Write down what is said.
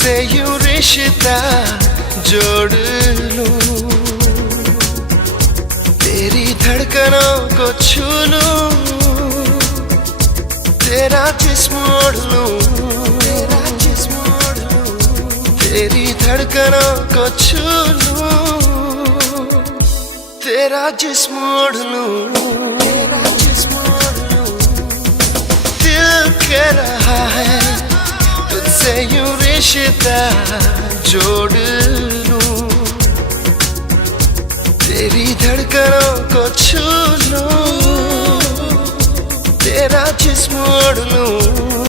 तुझसे यूं रिश्ता जोड़ लूं, तेरी धड़कनों को छू लूं, तेरा जिस्म ओढ़ लूं, तेरी धड़कनों को छू लूं, तेरा जिस्म ओढ़ लूं, दिल कह रहा है तुझसे यूं रिश्ता जोड़ लूं, तेरी धड़कनों को छू लूं, तेरा जिस्म ओढ़ लूं।